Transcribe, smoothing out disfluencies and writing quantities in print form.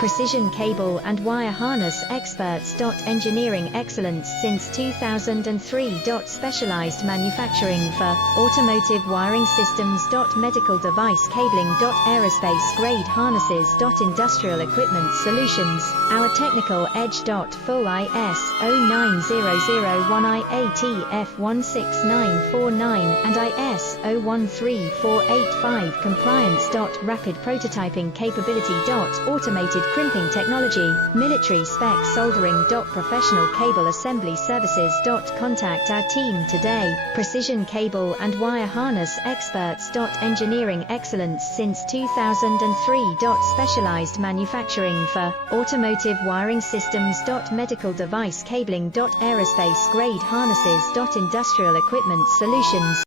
Precision cable and wire harness experts. Engineering excellence since 2003. Specialized manufacturing for automotive wiring systems. Medical device cabling. Aerospace grade harnesses. Industrial equipment solutions. Our technical edge. Full IS 09001 IATF 16949 and IS 013485 compliance. Rapid prototyping capability. Automated crimping technology, military spec soldering. Professional cable assembly services. Contact our team today. Precision cable and wire harness experts. Engineering excellence since 2003. Specialized manufacturing for automotive wiring systems. Medical device cabling. Aerospace grade harnesses. Industrial equipment solutions.